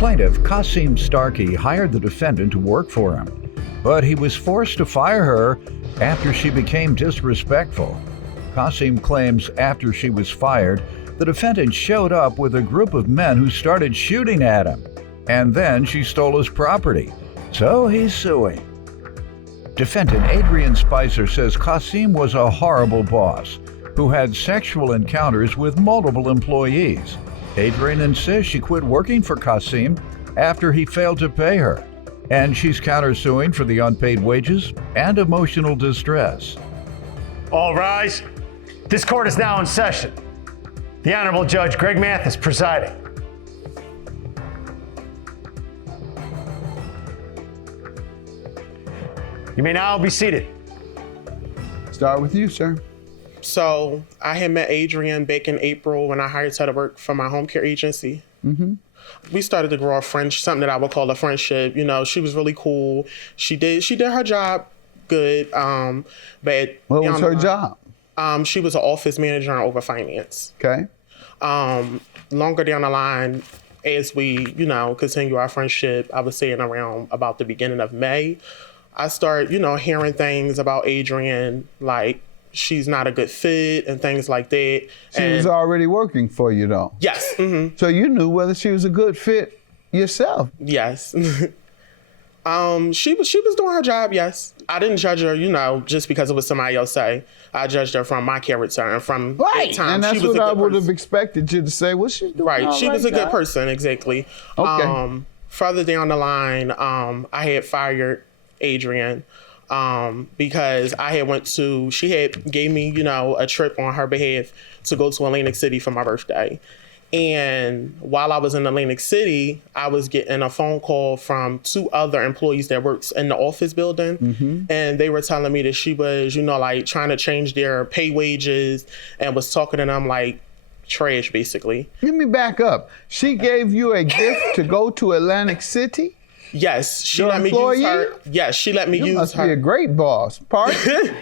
plaintiff, Kasim Starkey, hired the defendant to work for him, but he was forced to fire her after she became disrespectful. Kasim claims after she was fired, the defendant showed up with a group of men who started shooting at him, and then she stole his property. So he's suing. Defendant Adrian Spicer says Kasim was a horrible boss who had sexual encounters with multiple employees. Adrian insists she quit working for Kasim after he failed to pay her, and she's countersuing for the unpaid wages and emotional distress. All rise. This court is now in session. The Honorable Judge Greg Mathis presiding. You may now be seated. Start with you, sir. So I had met Adrian back in April when I hired her to work for my home care agency. Mm-hmm. We started to grow a friendship, something that I would call a friendship. You know, she was really cool. She did her job good. But what was her job? She was an office manager over finance. Okay. Longer down the line, as we, continue our friendship, I was saying around about the beginning of May, I started, hearing things about Adrian, like she's not a good fit and things like that. She was already working for you, though? Yes. Mm-hmm. So you knew whether she was a good fit yourself? Yes. She was doing her job, yes. I didn't judge her, just because it was somebody else say. I judged her from my character and from that time. And that's she was what a I good would person. have expected you to say. Well, she's doing right. all She right was a good job. person, exactly. Okay. Further down the line, I had fired Adrian because she had gave me, a trip on her behalf to go to Atlantic City for my birthday. And while I was in Atlantic City, I was getting a phone call from 2 other employees that works in the office building. Mm-hmm. And they were telling me that she was, trying to change their pay wages and was talking to them like trash, basically. Let me back up. She gave you a gift to go to Atlantic City? Yes, she Your let employee? me use her. Yes, she let me You use must her. be a great boss. Pardon?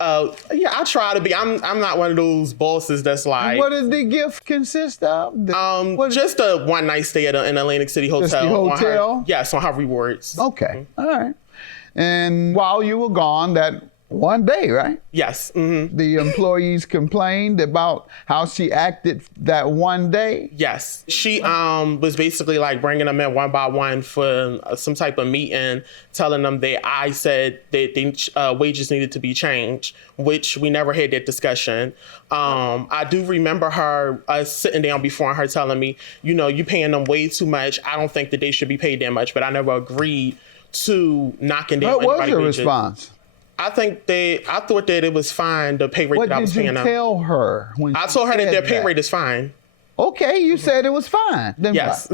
Yeah, I try to be. I'm not one of those bosses that's like. What does the gift consist of? Just a one night stay at an Atlantic City hotel. Just the hotel? On her rewards. Okay, all right. And while you were gone, that one day, right? Yes. Mm-hmm. The employees complained about how she acted that one day? Yes. She was basically like bringing them in one by one for some type of meeting, telling them that I said that the wages needed to be changed, which we never had that discussion. I do remember her sitting down before her telling me, you paying them way too much. I don't think that they should be paid that much, but I never agreed to knocking down anybody's wages. What was your response? I thought that it was fine, the pay rate that I was paying them. What did you tell her when I told her that their pay rate is fine. Okay, you said it was fine. Then yes.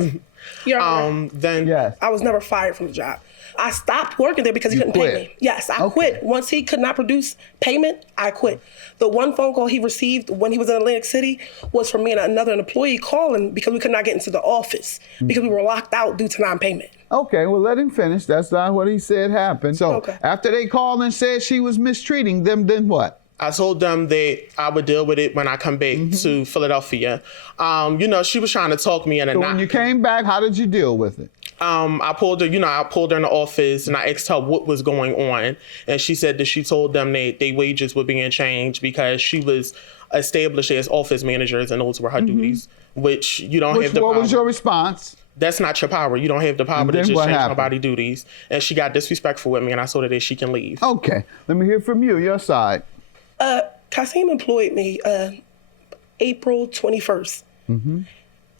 Your Honor, yes. I was never fired from the job. I stopped working there because he couldn't pay me. Yes, I quit. Once he could not produce payment, I quit. The one phone call he received when he was in Atlantic City was from me and another employee calling because we could not get into the office because we were locked out due to non-payment. Okay, well, let him finish. That's not what he said happened. So after they called and said she was mistreating them, then what? I told them that I would deal with it when I come back to Philadelphia. She was trying to talk me in So when you came back, how did you deal with it? I pulled her in the office and I asked her what was going on. And she said that she told them that their wages were being changed because she was established as office managers and those were her duties, which you don't have the power. What was your response? That's not your power. You don't have the power to just change nobody's duties. And she got disrespectful with me and I told her that she can leave. Okay, let me hear from you, your side. Kasim employed me April 21st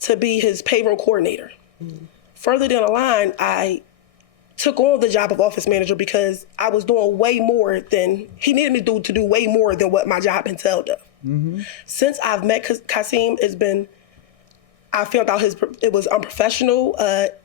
to be his payroll coordinator. Further down the line, I took on the job of office manager because I was doing way more than he needed me to do way more than what my job entailed of. Since I've met Kasim, I found out it was unprofessional.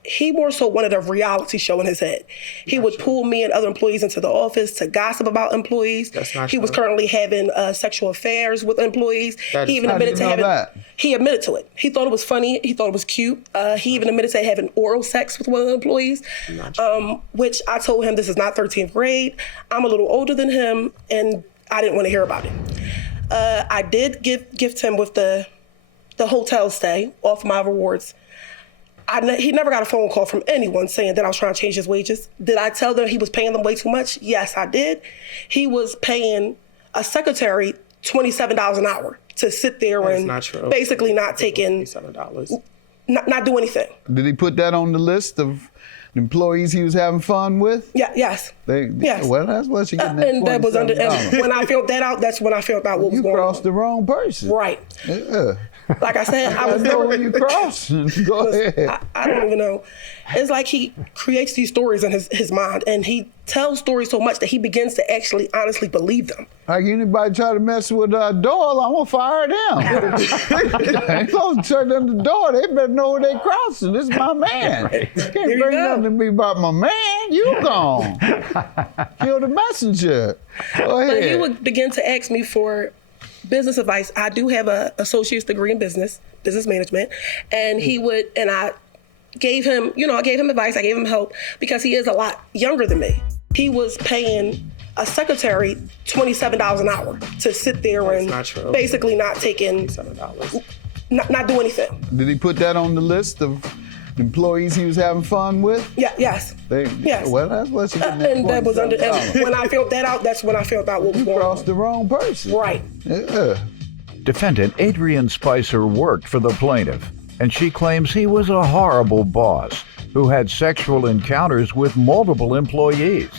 He more so wanted a reality show in his head. He would pull me and other employees into the office to gossip about employees. He was currently having sexual affairs with employees. He even admitted to having that. He admitted to it. He thought it was funny. He thought it was cute. He even admitted to having oral sex with one of the employees, which I told him this is not 13th grade. I'm a little older than him, and I didn't want to hear about it. I did gift him with the hotel stay off my rewards. He never got a phone call from anyone saying that I was trying to change his wages. Did I tell them he was paying them way too much? Yes, I did. He was paying a secretary $27 an hour to sit there and basically not taking, not do anything. Did he put that on the list of employees he was having fun with? Yeah, yes. Yes. Well, that's what you get. And that was under. And when I found that out, that's when I found out what was going on. You crossed the wrong person. Right. Yeah. Like I said, I was never. When you cross. Go ahead. I don't even know. It's like he creates these stories in his mind, and he tells stories so much that he begins to actually honestly believe them. Like anybody try to mess with Doyle, I'm gonna fire them. Ain't gonna shut them the door. They better know where they crossing. This is my man. You can't bring nothing to me about my man. You gone. Kill the messenger. Go ahead. But he would begin to ask me for business advice. I do have an associate's degree in business management, and I gave him advice, I gave him help because he is a lot younger than me. He was paying a secretary $27 an hour to sit there and basically not taking, not do anything. Did he put that on the list of employees he was having fun with? Yeah, yes. Yes. Well, that's what you get. And that was under. And when I found that out, that's when I found out what was going on. You crossed the wrong person. Right. Yeah. Defendant Adrian Spicer worked for the plaintiff, and she claims he was a horrible boss who had sexual encounters with multiple employees.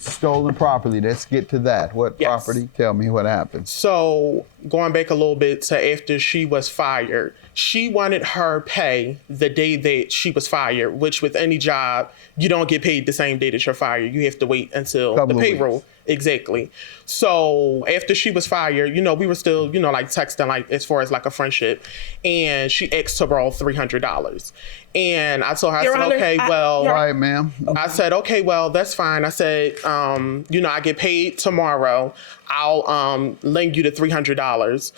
Stolen property. Let's get to that. What property? Tell me what happened. So going back a little bit to after she was fired, she wanted her pay the day that she was fired, which with any job, you don't get paid the same day that you're fired. You have to wait until the payroll. Exactly. So after she was fired, we were still, like texting, like as far as like a friendship. And she asked to borrow $300. And I told her, All right, ma'am. I said, okay, well, that's fine. I said, I get paid tomorrow. I'll lend you the $300.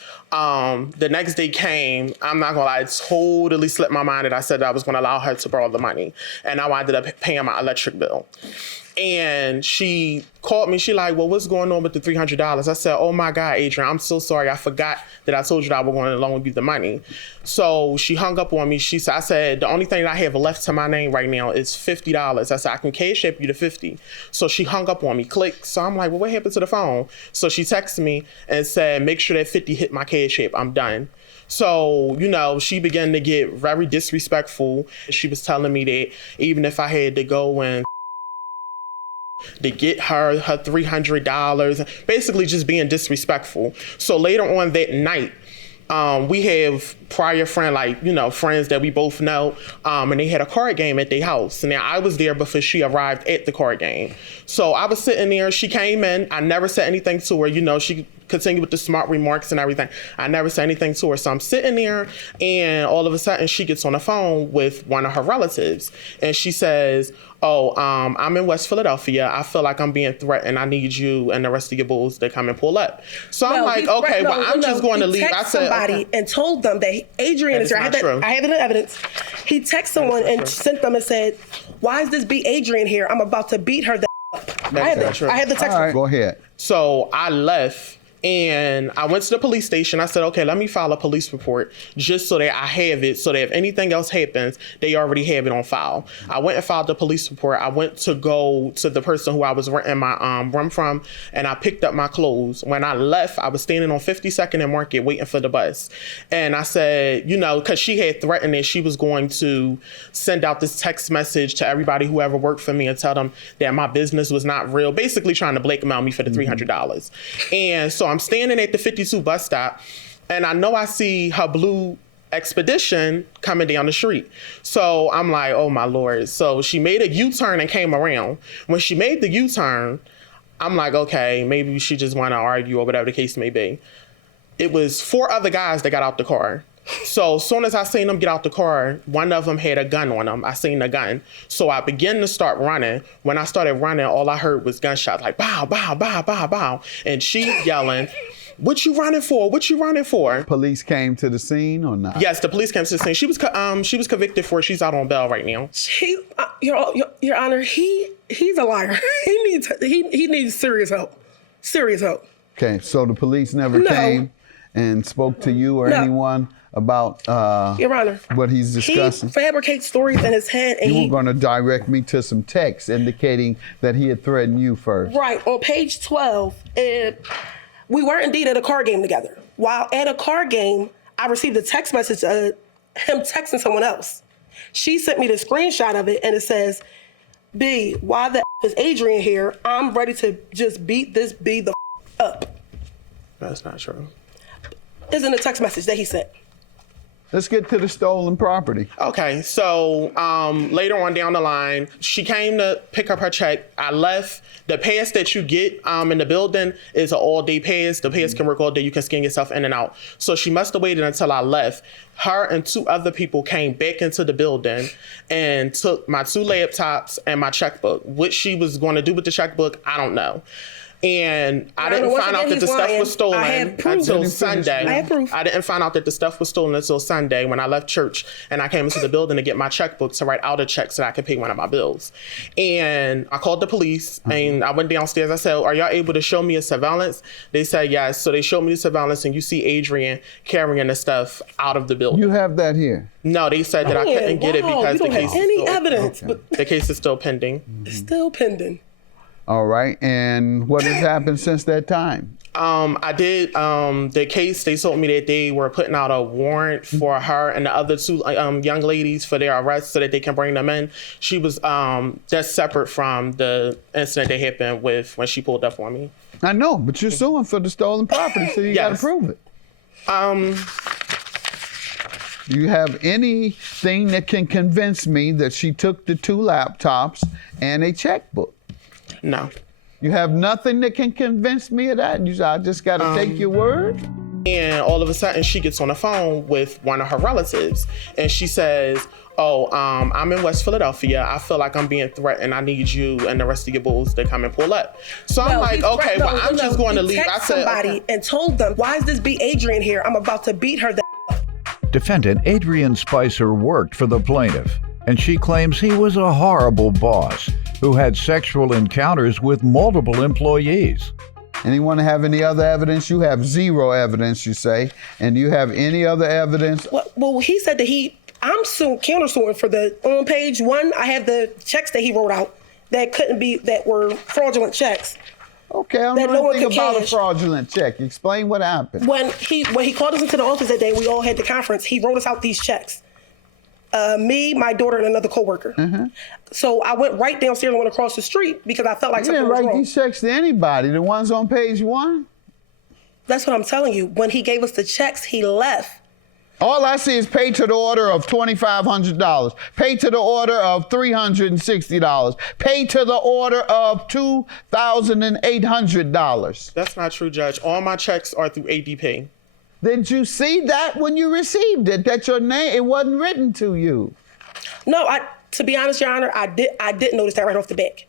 The next day came, I'm not gonna lie, it totally slipped my mind that I said that I was gonna allow her to borrow the money. And I ended up paying my electric bill. And she called me. She like, well, what's going on with the $300? I said, oh my God, Adrian, I'm so sorry. I forgot that I told you that I was going to loan you the money. So she hung up on me. I said, the only thing that I have left to my name right now is $50. I said, I can cash app you the 50. So she hung up on me, click. So I'm like, well, what happened to the phone? So she texted me and said, make sure that 50 hit my cash app. I'm done. So, she began to get very disrespectful. She was telling me that even if I had to go and to get her $300, basically just being disrespectful. So later on that night, we have prior friends that we both know, and they had a card game at their house. Now I was there before she arrived at the card game. So I was sitting there, she came in, I never said anything to her, she continued with the smart remarks and everything. I never said anything to her. So I'm sitting there and all of a sudden she gets on the phone with one of her relatives and she says, I'm in West Philadelphia. I feel like I'm being threatened. I need you and the rest of your bulls to come and pull up. So I'm like, okay, I'm just going to leave. I said somebody and told them that Adrian is here. I have it in evidence. He texted someone and sent them and said, why is this Adrian here? I'm about to beat her up. I have the text. All right, go ahead. So I left. And I went to the police station. I said, okay, let me file a police report just so that I have it, so that if anything else happens, they already have it on file. I went and filed the police report. I went to go to the person who I was renting my room from, and I picked up my clothes. When I left, I was standing on 52nd and Market waiting for the bus. And I said, because she had threatened that she was going to send out this text message to everybody who ever worked for me and tell them that my business was not real, basically trying to blackmail me for the $300. And so I'm standing at the 52 bus stop and I know I see her blue Expedition coming down the street. So I'm like, oh my Lord. So she made a U-turn and came around. When she made the U-turn, I'm like, okay, maybe she just want to argue or whatever the case may be. It was 4 other guys that got out the car. So as soon as I seen them get out the car, one of them had a gun on them. I seen the gun. So I began to start running. When I started running, all I heard was gunshots, like bow, bow, bow, bow, bow. And she yelling, what you running for? What you running for? Police came to the scene or not? Yes, the police came to the scene. She was convicted for it. She's out on bail right now. Your Honor, he's a liar. He needs serious help. Serious help. Okay, so the police never came and spoke to you or No. anyone about Your Honor, what he's discussing? he fabricates stories in his head, and You were going to direct me to some text indicating that he had threatened you first. right on page 12. We were indeed at a card game together. While at a card game, I received a text message of him texting someone else. She sent me the screenshot of it, and it says, "B, why the is Adrian here? I'm ready to just beat this B the up." That's not true. Is in the text message that he sent. Let's get to the stolen property. Okay, so later on down the line, she came to pick up her check. I left. The pass that you get in the building is an all-day pass. The pass can work all day. You can scan yourself in and out. So she must have waited until I left. Her and two other people came back into the building and took my 2 laptops and my checkbook. What she was going to do with the checkbook, I don't know. And I didn't find out that the stuff was stolen until Sunday. I have proof. I didn't find out that the stuff was stolen until Sunday when I left church and I came into the building to get my checkbook to write out a check so that I could pay one of my bills. And I called the police and I went downstairs. I said, "Are y'all able to show me a surveillance?" They said yes. So they showed me the surveillance and you see Adrian carrying the stuff out of the building. You have that here. No, they said that I couldn't get it because the we don't case have any evidence, but the case is still pending. it's still pending. All right. And what has happened since that time? I did the case. They told me that they were putting out a warrant for her and the other 2 young ladies for their arrest so that they can bring them in. She was that's separate from the incident that happened with when she pulled up on me. I know, but you're suing for the stolen property, so you got to Yes. prove it. Do you have anything that can convince me that she took the 2 laptops and a checkbook? No. You have nothing that can convince me of that? You say, I just got to take your word? And all of a sudden she gets on the phone with one of her relatives and she says, "Oh, I'm in West Philadelphia. I feel like I'm being threatened. I need you and the rest of your bulls to come and pull up." So I'm like, okay, well, I'm just going to leave. I said, somebody and told them, "Why is this B Adrian here? I'm about to beat her." Defendant Adrian Spicer worked for the plaintiff, and she claims he was a horrible boss who had sexual encounters with multiple employees. Anyone have any other evidence? You have 0 evidence, you say. And do you have any other evidence? Well, he said that I'm countersuing for the, on page 1, I have the checks that he wrote out that were fraudulent checks. Okay, I don't That know no one anything could about a cash. fraudulent check. Explain what happened. When he called us into the office that day, we all had the conference, he wrote us out these checks. Me, my daughter, and another coworker. So I went right downstairs and went across the street because I felt like You something didn't was write wrong. these checks to anybody. The ones on page 1? That's what I'm telling you. When he gave us the checks, he left. All I see is pay to the order of $2,500, pay to the order of $360, pay to the order of $2,800. "That's not true, Judge. All my checks are through ADP." Did you see that when you received it, that your name, it wasn't written to you? No, to be honest, Your Honor, I didn't notice that right off the bat.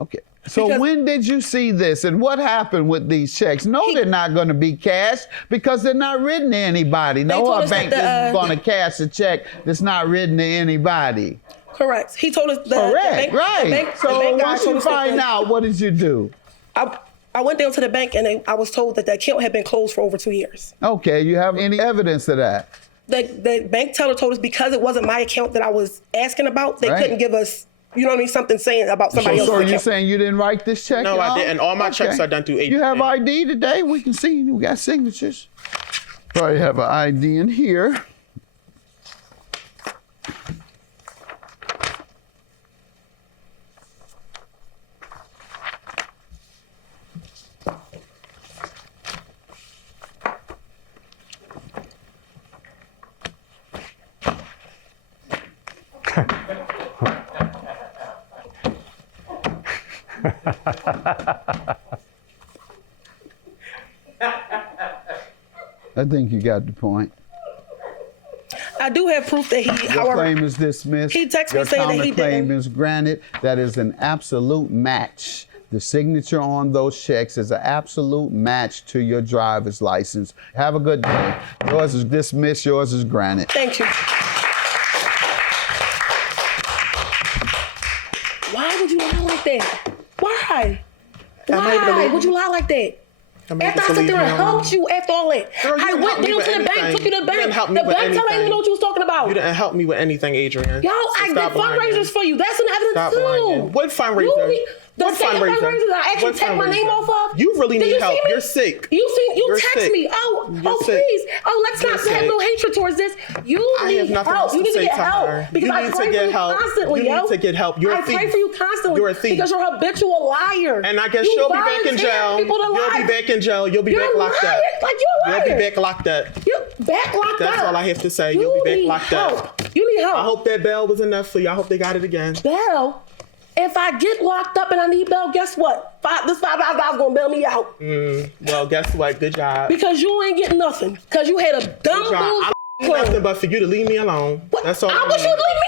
Okay. So Because- when did you see this and what happened with these checks? No, they're not going to be cashed because they're not written to anybody. No told us bank that is going to cash a check that's not written to anybody. Correct. He told us that. Correct, right. So once you find out, out, what did you do? I went down to the bank and I was told that the account had been closed for over 2 years. Okay, you have any evidence of that? The bank teller told us because it wasn't my account that I was asking about, they Right. couldn't give us, you know what I mean, something saying about somebody else's So account. you're saying you didn't write this check? No, I y'all? didn't. All my checks are done through ADP. You have ID today? We can see. We got signatures. Probably have an ID in here. I think you got the point. I do have proof that he, Your however, claim is dismissed. he texted me Your saying that he counterclaim didn't. is granted. That is an absolute match. The signature on those checks is an absolute match to your driver's license. Have a good day. Yours is dismissed. Yours is granted. Thank you. Why would you lie like that? Why? Why would you lie like that? I'm able After I to sat leave there and you alone. helped you after all that. Girl, you I didn't went help me down with to the bank, anything. took you to the You bank. didn't help me The with bank teller didn't even know what you was talking about. You didn't help me with anything, Adrian. Yo, So I did stop lying. fundraisers for you. That's an evidence Stop too. lying. What fundraiser? The What same fundraiser? fundraisers I actually What take my name fundraiser? off of. You really Did need you help. see me? You're sick. You You're text sick. me. Oh, You're sick. please. Oh, let's You're not sick. have no hatred towards this. You I need have nothing help. else to You need to say get to help. her. Because You I need to pray get for you help. constantly, You yo. need to get help. You're a I pray thief. for you constantly. You're a thief. Because you're a habitual liar. And I guess You you'll be back in volunteer jail. people to You'll lie. be back in jail. You'll be You're back locked lying. up. Like you're a liar. You'll be back locked up. You're back locked up. That's all I have to say. You You'll be back need locked help. up. You need help. I hope that bail was enough for you. I hope they got it again. Bail? If I get locked up and I need bail, guess what? This $5,000 gonna bail me out. Well, guess what? Good job. Because you ain't getting nothing. Because you had a dumb Good job. I bull don't need nothing but for you to leave me alone. What? That's all. I wish you'd leave me